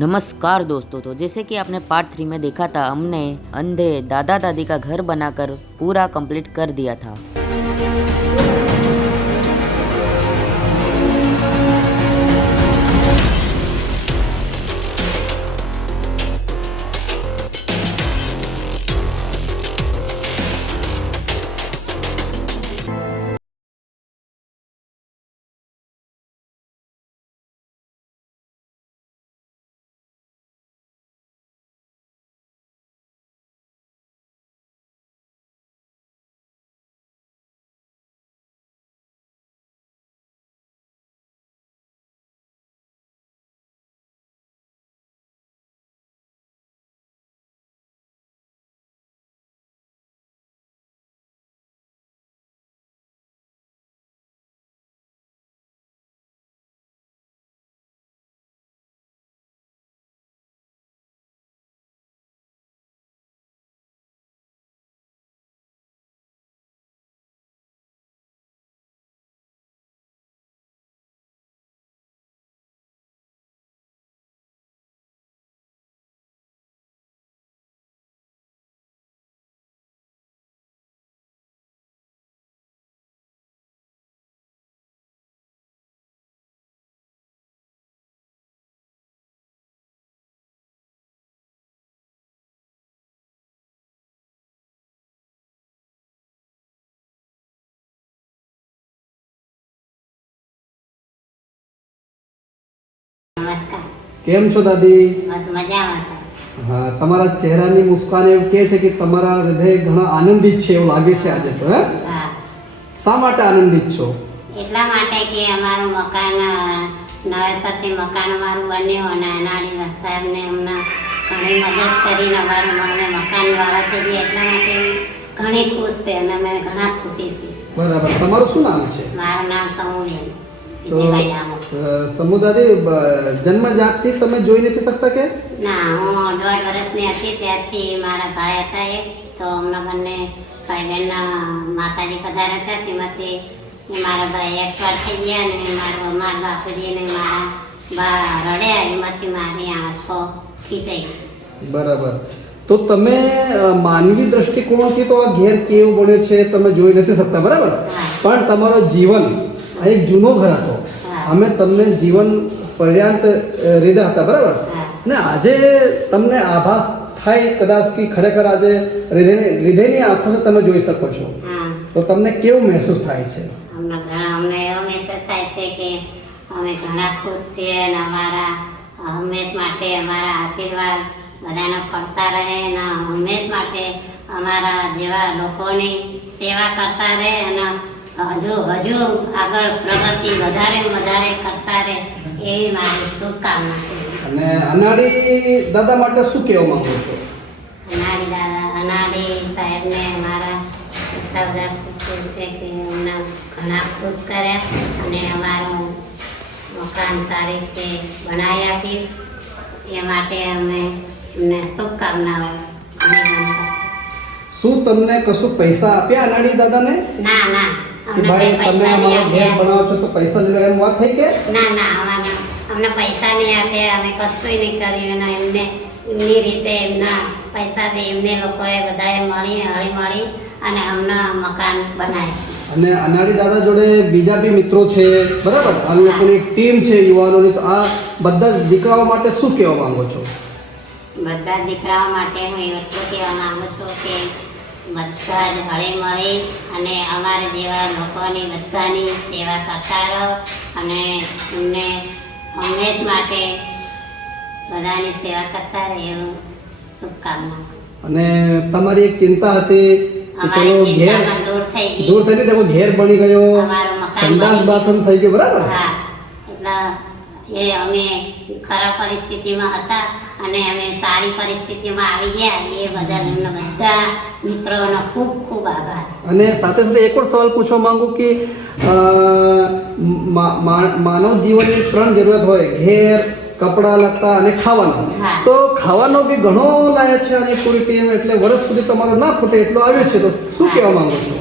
नमस्कार दोस्तों। तो जैसे कि आपने पार्ट 3 में देखा था, हमने अंधे दादा दादी का घर बनाकर पूरा कंप्लीट कर दिया था। નમસ્કાર. કેમ છો દાદી? બસ મજામાં છે. હા, તમારા ચહેરાની મુસ્કાન એવું કહે છે કે તમારા હૃદય ઘણા આનંદિત છે એવું લાગે છે આજે તો. હા, શા માટે આનંદિત છો? એટલા માટે કે અમારું મકાન નવેસરથી મકાન અમારું બન્યું અને અનાળી સાહેબને અમને ઘણી મદદ કરીને અમારું અમે મકાન વાળા થઈ ગયા. એટલા માટે ઘણી ખુશ છે અને અમે ઘણા ખુશી છીએ. બરાબર. તમારું શું નામ છે? મારું નામ સમૂહબેન તો વિજયભાઈ ડામોર. સમૂહ દાદી, જન્મજાતથી તમે જોઈ નથી શકતા કે? ના, હું 1.5 વર્ષની હતી ત્યારથી મારા ભાઈ હતા એક, તો અમને બંને ભાઈ બહેનના માતાજી પધાર્યા હતા. તેમાંથી મારા ભાઈ એક્સપાયર થઈ ગયા અને મારા બાપુજીને મારા બા રડ્યા, એમાંથી મારી આંખો ખીચાઈ ગઈ. બરાબર. તો તમે માનવી દ્રષ્ટિકોણથી તો આ ઘેર કેવું બન્યો છે તમે જોઈ નથી શકતા, બરાબર? પણ તમારો જીવન આ એક જૂનો ઘર હતો. અમે તમને જીવન પર્યાંત રીધા હતા, બરાબર? ને આજે તમને આભાસ થાય કદાચ કે ખરેખર આજે હૃદયની આંખોથી તમે જોઈ શકો છો, તો તમને કેવું મહેસૂસ થાય છે? અમને એવો મહેસૂસ થાય છે કે અમે ઘણા ખુશ છીએ અને અમારા હંમેશ માટે અમારા આશીર્વાદ બધાને ફળતા રહે અને હંમેશ માટે અમારા જેવા લોકોની સેવા કરતા રહે અને હજુ આગળ પ્રગતિ વધારે કરતા રહે એવી મારી શુભકામના છે. અને અનાળી દાદા માટે શું કહેવા માંગો છો? અનાળી સાહેબને અમારા એટલા બધા ખુશ છે કે અમને ઘણા ખુશ કર્યા અને અમારું મકાન સારી રીતે બનાવી આપ્યું. એ માટે અમે એમને શુભકામનાઓ. શું તમને કશું પૈસા આપ્યા અનાળી દાદાને? ના, કે ભાઈ તમે અમારો ઘર બનાવો છો તો પૈસા લેવા એમ વાત થઈ કે? ના, અમને પૈસા નહીં આપ્યા, અમે કશું નહીં કર્યું અને એમની રીતે એમના પૈસાથી એમને લોકોએ બધાએ હળી અને અમને મકાન બનાવ્યું. અને અનાળી દાદા જોડે બીજા બી મિત્રો છે, બરાબર? આ લોકોની એક ટીમ છે યુવાનોની. તો આ બધા જ દીકરાઓ માટે શું કહેવા માંગો છો? બધા દીકરાઓ માટે હું એટલું કહેવા માંગુ છું કે બધા જ હળી અને અમારા જેવા લોકોની બધાની સેવા કરતા રહો અને એમને હંમેશ માટે બધાની સેવા કરતા રહે એવું શુભકામના. અને તમારી એક ચિંતા હતી કે ચલો ઘેર દૂર થઈ ગઈ, તમે ઘેર બની ગયો, સંડાસ બાથરૂમ થઈ ગયો, બરાબર? હા, એટલે એ અમે ખરાબ પરિસ્થિતિમાં હતા અને અમે સારી પરિસ્થિતિમાં આવી ગયા એ બદલ એમના બધા મિત્રોનો ખૂબ ખૂબ આભાર. અને સાથે સાથે એક પણ સવાલ પૂછવા માંગુ કે માનવ જીવનની 3 જરૂરિયાત હોય: ઘેર, કપડાં લત્તા અને ખાવાનું. તો ખાવાનો બી ઘણો લાયક છે અને પૂરી ટીમ, એટલે વર્ષ સુધી તમારો ના ખૂટે એટલો આવ્યો છે. તો શું કહેવા માંગો છો?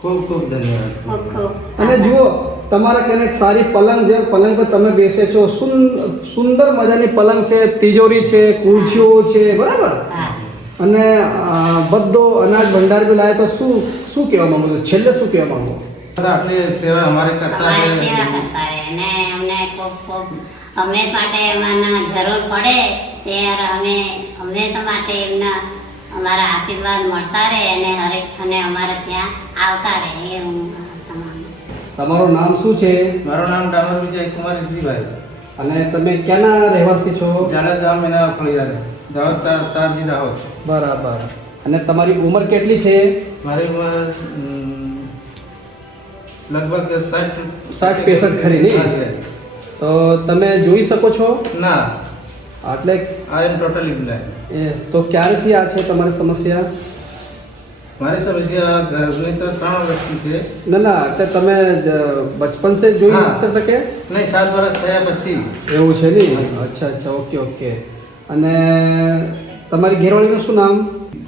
ખૂબ ખૂબ ધન્યવાદ. ખૂબ ખૂબ. અને જુઓ, તમારા કને એક સારી પલંગ છે, પલંગ પર તમે બેસે છો, સુંદર મજાની પલંગ છે, તિજોરી છે, ખુરશીઓ છે, બરાબર? હા અને બધો અનાજ ભંડાર બી લાવે તો શું કહેવા માંગો છો? છેલ્લે શું કહેવા માંગો? આટલી સેવા અમારી કરતા અમારી રહે. સેવા કરતા રહે અને અમને ખૂબ હંમેશ માટે અમને જરૂર પડે ત્યારે અમે હંમેશા માટે એમના અમારા આશીર્વાદ મળતા રહે અને અમારે ત્યાં આવતા રહે એ હું આશા માનું છું. તમારું નામ શું છે મારું નામ ડામર વિજય કુમાર જીભાઈ, અને તમે ક્યાંના રહેવાસી છો? જાડેજ ગામ એના ફળિયા દાહોદ તારજી દાહોદ. બરાબર. અને તમારી ઉંમર કેટલી છે? મારી ઉંમર લગભગ 60-65 ખરી નહીં? તો તમે જોઈ શકો છો? ના, એટલે આઈ એમ ટોટલી બ્લાઇન્ડ. તો ક્યારથી આ છે તમારી સમસ્યા? મારી સમસ્યા ઘરની તો 3 વર્ષથી છે. ના એટલે તમે બચપન સે જોઈ હા. નથી શકતા કે? નહીં, 7 વર્ષ થયા પછી. એવું છે નહીં? અચ્છા, ઓકે. અને તમારી ઘેરવાળીનું શું નામ?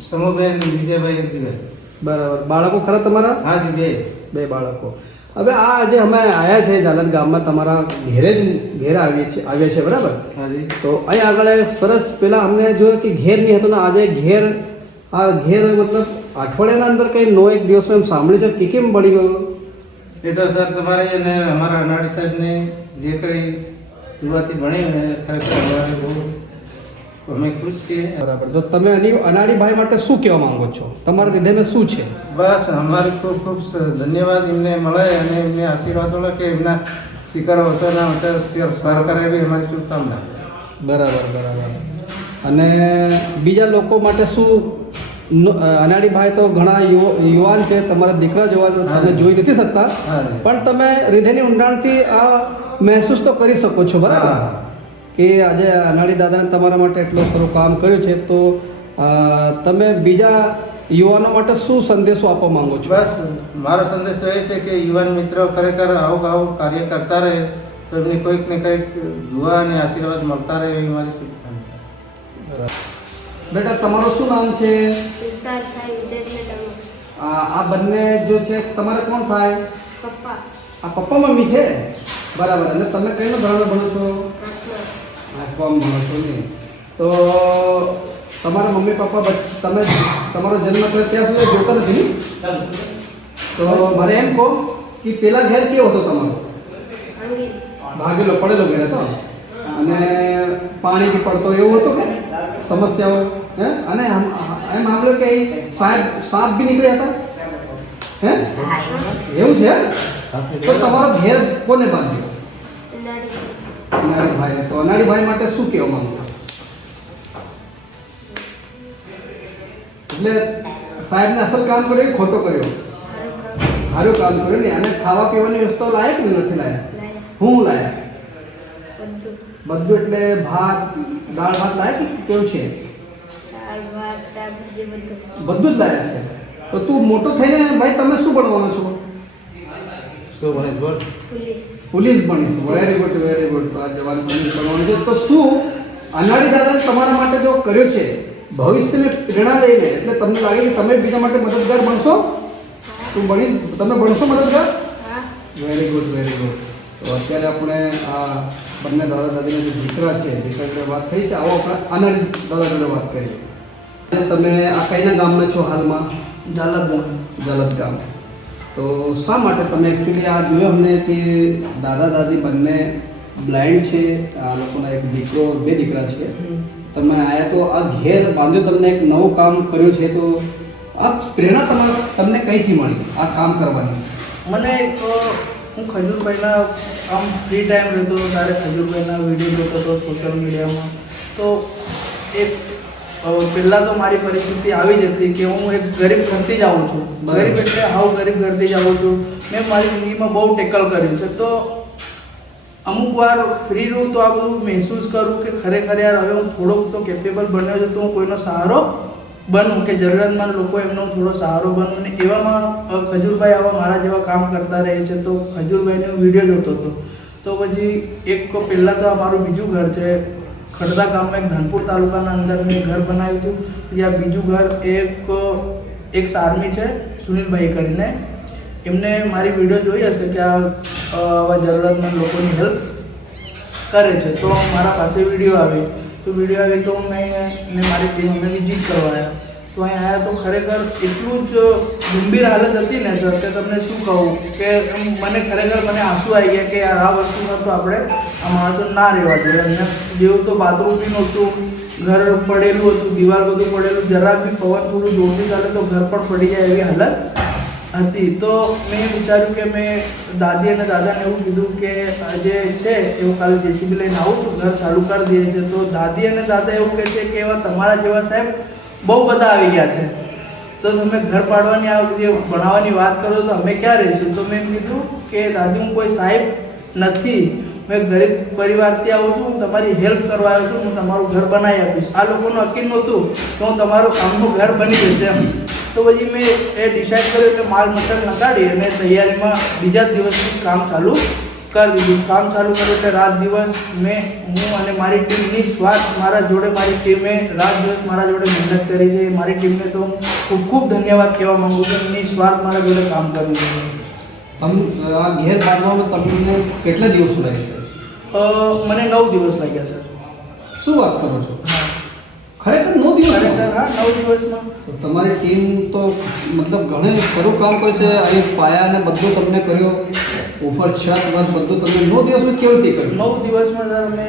સમૂહબેન વિજયભાઈ જીભાઈ. બરાબર. બાળકો ખરા તમારા? હા જી, 2 બાળકો. હવે આ આજે અમે આવ્યા છે જાલદ ગામમાં, તમારા ઘેર આવ્યા છે, બરાબર? હા જી. તો અહીં આગળ એક સરસ પેલા અમને જોયું કે ઘેર નહીં હતો ને આજે ઘેર મતલબ અઠવાડિયાના અંદર કંઈ 9 એક દિવસમાં એમ સાંભળ્યું છે કે કેમ પડી ગયો? એ તો સર તમારે અને અમારા અનાડી સાહેબને જે કંઈ યુવાથી ભણ્યું ને ખરેખર અમારે બહુ અમે ખુશ છીએ. બરાબર. તો તમે અનાડી ભાઈ માટે શું કહેવા માંગો છો? તમારા હૃદયમાં શું છે? બસ અમારે ખૂબ ખૂબ ધન્યવાદ એમને મળે અને એમને આશીર્વાદ મળે કે એમના શિખર અવસરના સર કરે એવી અમારી શુભકામના. બરાબર. અને બીજા લોકો માટે શું? અનાડી ભાઈ તો ઘણા યુવાન છે, તમારા દીકરા જોવા તો તમે જોઈ નથી શકતા, હા. પણ તમે હૃદયની ઊંડાણથી આ મહેસૂસ તો કરી શકો છો, બરાબર? હા. કે આજે અનાડી દાદાને તમારા માટે એટલું સારું કામ કર્યું છે, તો તમે બીજા યુવાનો માટે શું સંદેશો આપવા માંગો છો? બસ મારો સંદેશ એ છે કે યુવાન મિત્રો ખરેખર આવું કાર્ય કરતા રહે તો એમને કોઈક ને કંઈક દુઆ અને આશીર્વાદ મળતા રહે એવી મારી શુભકામના. બેટા તમારું શું નામ છે? આ બંને જો છે તમારે કોણ થાય? આ પપ્પા મમ્મી છે, બરાબર. અને તમે કઈ ધોરણમાં ભણો છો? કોમ ભણો છો નહીં? તો તમારા મમ્મી પપ્પા તમે તમારો જન્મ થયો ત્યાં સુધી જોતા નથી ને? તો મારે એમ કહો કે પેલા ઘેર કેવો હતો તમારો? ભાગેલો પડેલો ઘેર હતો, અને પાણીથી પડતો એવું હતું કે સમસ્યાઓ? અને એમ સાંભળ્યું કે સાપ બી નીકળ્યા હતા? એવું છે? તો તમારો ઘેર કોને બાંધ્યો? અનાડી ભાઈ. તો અનાડી ભાઈ માટે શું કહેવા માંગો? એટલે સાહેબને અસલ કામ કર્યું, ખોટો કર્યો? સારું કામ કર્યું ને. અને ખાવા પીવાની વસ્તુઓ લાયક ને નથી લાયક? હું લાયક બધું એટલે દાળ ભાત લાયક કેવું છે? બધું જ લાયક છે. તો તું મોટો થઈને ભાઈ તમે શું ભણવાનો છો? શું ભણીશ બોલ? પોલીસ બનીશ. Very good. તો આ જવાન પોલીસ બનવાનું છે. તો શું અનાડી દાદાએ તમારા માટે જો કર્યું છે ભવિષ્યમાં પ્રેરણા લઈને, એટલે તમને લાગે કે તમે બીજા માટે મદદગાર બનશો? તમે બનશો મદદગાર? Very good. તો અત્યારે આપણે આ બંને દાદા દાદીના જે દીકરા જોડે વાત થઈ છે, આવો આપણે અનાડી દાદા જોડે વાત કરીએ. તમે આ કઈના ગામના છો હાલમાં? જાલદ ગામ. તો શા માટે તમે એકચ્યુઅલી આ જોયું અમને કે દાદા દાદી બંને બ્લાઇન્ડ છે, આ લોકોના એક દીકરો 2 દીકરા છે, તમે આયા તો આ ઘેર બાંધ્યો, તમને એક નવું કામ કર્યું છે, તો આ પ્રેરણા તમને કઈથી મળી આ કામ કરવાની? મને હું ખજૂરભાઈના આમ ફ્રી ટાઈમ રહેતો ત્યારે ખજૂરભાઈના વિડીયો જોતો હતો સોશિયલ મીડિયામાં. તો એક પહેલાં તો મારી પરિસ્થિતિ આવી જ હતી કે હું એક ગરીબ ઘરથી જ આવું છું. ગરીબ એટલે ગરીબ ઘરથી જ આવું છું. મેં મારી જિંદગીમાં બહુ ટેકલ કર્યું છે. તો અમુક વાર ફ્રી રહું તો આ બધું મહેસૂસ કરું કે ખરેખર યાર હવે હું થોડોક તો કેપેબલ બન્યો છું, તો હું કોઈનો સહારો બનું, કે જરૂરિયાતમંદ લોકો એમનો થોડો સહારો બનું. અને એવામાં ખજૂરભાઈ આવા મારા જેવા કામ કરતા રહે છે. તો ખજૂરભાઈને હું વિડીયો જોતો હતો. તો પછી એક પહેલાં તો આ મારું બીજું ઘર છે, ખડદા ગામમાં એક ધનપુર તાલુકાના અંદર મેં ઘર બનાવ્યું હતું. ત્યાં બીજું ઘર એક આર્મી છે સુનિલભાઈ કરીને, એમને મારી વિડીયો જોઈ હશે કે આવા જરૂરતમંદ લોકોની હેલ્પ કરે છે, તો મારા પાસે વિડીયો આવી તો મેં મારી ટીમ અમને વિઝિટ કરવા આવ્યા. તો અહીં આવ્યા તો ખરેખર એટલું જ ગંભીર હાલત હતી ને સર, કે તમને શું કહું કે મને આંસુ આવી ગયા કે યાર આ વસ્તુમાં તો આપણે આ માણસો ના રહેવા જોઈએ. અને જેવું તો બાથરૂમ બી નહોતું, ઘર પડેલું હતું, દિવાલ બધું પડેલું, જરાક બી પવન થોડું જોરથી ચાલે તો ઘર પણ પડી જાય એવી હાલત હતી. તો મેં વિચાર્યું કે મેં દાદી અને દાદાને એવું કીધું કે આજે છે એવું કાલે જેસીબી લઈને આવું છું, ઘર ચાલુ કરી દઈએ છે. તો દાદી અને દાદા એવું કહે છે કે એવા તમારા જેવા સાહેબ બહુ બધા આવી ગયા છે, તો તમે ઘર પાડવાની જે ભણાવવાની વાત કરો તો અમે ક્યાં રહીશું? તો મેં કીધું કે દાદી હું કોઈ સાહેબ નથી, મેં ગરીબ પરિવારથી આવું છું, હું તમારી હેલ્પ કરવા આવ્યો છું, હું તમારું ઘર બનાવી આપીશ. આ લોકોનું અકીલ નહોતું તો હું તમારું કામનું ઘર બની જશે એમ. તો પછી મેં એ ડિસાઈડ કર્યું કે માલ મટન નકાઢી અને તૈયારીમાં બીજા જ દિવસથી કામ ચાલુ કરી દીધું. કામ ચાલુ કર્યું એટલે રાત દિવસ હું અને મારી ટીમ નિસ્વાર્થ મારા જોડે મારી ટીમે રાત દિવસ મારા જોડે મહેનત કરી છે. મારી ટીમને તો હું ખૂબ ખૂબ ધન્યવાદ કહેવા માગું છું. નિસ્વાર્થ મારા જોડે કામ કર્યું છે. આ ઘેર બાંધવામાં તમને કેટલા દિવસો લાગે છે? મને 9 દિવસ લાગ્યા સર. શું વાત કરો છો? ખરેખર 9 દિવસ? ખરેખર હા, 9 દિવસમાં. તો તમારી ટીમ તો મતલબ ઘણું ખરું કામ કરે છે. અહીં પાયા ને બધું તમને કર્યો, ઉપર છત બધું તમે 9 દિવસમાં કેવી રીતે કર્યું? 9 દિવસમાં સર અમે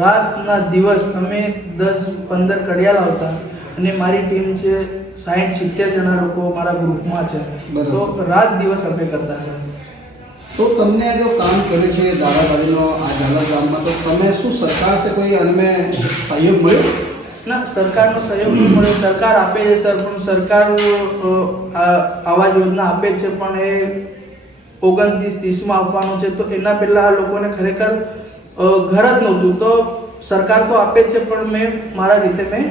રાતના દિવસ અમે 10-15 કડિયા લાવતા અને મારી ટીમ છે 60-70 જણા લોકો મારા ગ્રુપમાં છે. તો રાત દિવસ અમે કરતા છે. તો તમને આ જો કામ કર્યું છે દાદા દાદીનો આ ઝાલા ગામમાં, તો તમે શું સરકાર છે કોઈ અમને સહયોગ મળ્યો? ના, સરકારનો સહયોગ નહીં મળ્યો. સરકાર આપે છે સર, પણ સરકાર આવાસ યોજના આપે છે પણ એ 29-30માં આપવાનું છે. તો એના પહેલાં આ લોકોને ખરેખર ઘર જ નહોતું. તો સરકાર તો આપે છે પણ મેં મારા રીતે મેં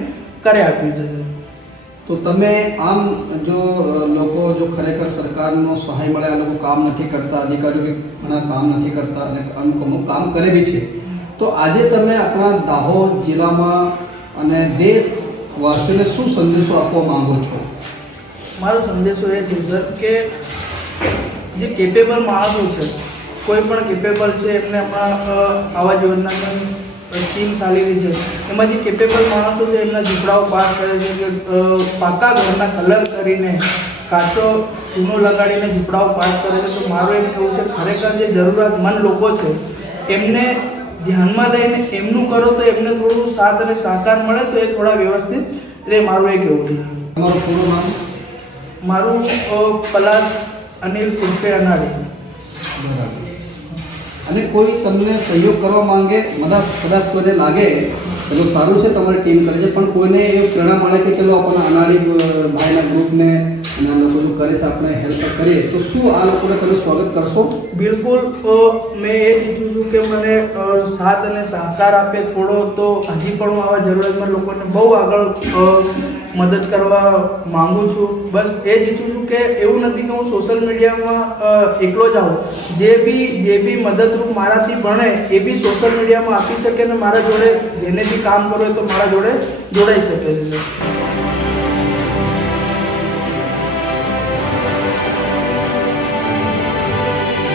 કરી આપ્યું છે. તો તમે આમ જો લોકો જો ખરેખર સરકારનો સહાય મળે, આ લોકો કામ નથી કરતા, અધિકારીઓ કે ઘણા કામ નથી કરતા અને અમુક કામ કરે બી છે, તો આજે તમે આપણા દાહોદ જિલ્લામાં અને દેશવાસીઓને શું સંદેશો આપવા માંગો છો? મારો સંદેશો એ છે સર કે જે કેપેબલ માણસો છે, કોઈ પણ કેપેબલ છે, એમને હમણાં આવાસ યોજનાની સ્કીમ ચાલી રહી છે, એમાં જે કેપેબલ માણસો છે એમના ઝૂંપડાઓ પાસ કરે છે કે પાકા ઘરના કલર કરીને કાચો ચૂનો લગાડીને ઝૂંપડાઓ પાસ કરે છે. તો મારું એમ કહેવું છે ખરેખર જે જરૂરિયાતમંદ લોકો છે એમને ધ્યાનમાં લઈને એમનું કરો તો એમને થોડું સાથ અને સહકાર મળે તો એ થોડા વ્યવસ્થિત રહે. મારું એ કહેવું છે. તમારું પૂરું નામ? મારું પલાશ અનિલ ઉર્ફે અનાડી. બરાબર. અને કોઈ તમને સહયોગ કરવા માંગે, કદાચ કોઈને લાગે ચલો સારું છે તમારી ટીમ કરે છે, પણ કોઈને એ પ્રેરણા મળે કે ચલો આપણને અનાડી ભાઈના ગ્રુપને અને આ લોકો જો કરે છે આપણે હેલ્પ કરીએ, તો શું આ લોકોને તમે સ્વાગત કરશો? બિલકુલ. મેં એ જ ઈચ્છું છું કે મને સાથ અને સહકાર આપે થોડો, તો હજી પણ હું આવા જરૂરિયાતમંદ લોકોને બહુ આગળ મદદ કરવા માંગુ છું. બસ એ જ ઈચ્છું છું કે એવું નથી કે હું સોશિયલ મીડિયામાં એકલો જ આવું. જે બી મદદરૂપ મારાથી બને એ બી સોશિયલ મીડિયામાં આપી શકે અને મારા જોડે જેને બી કામ કરવું હોય તો મારા જોડે જોડાઈ શકે છે.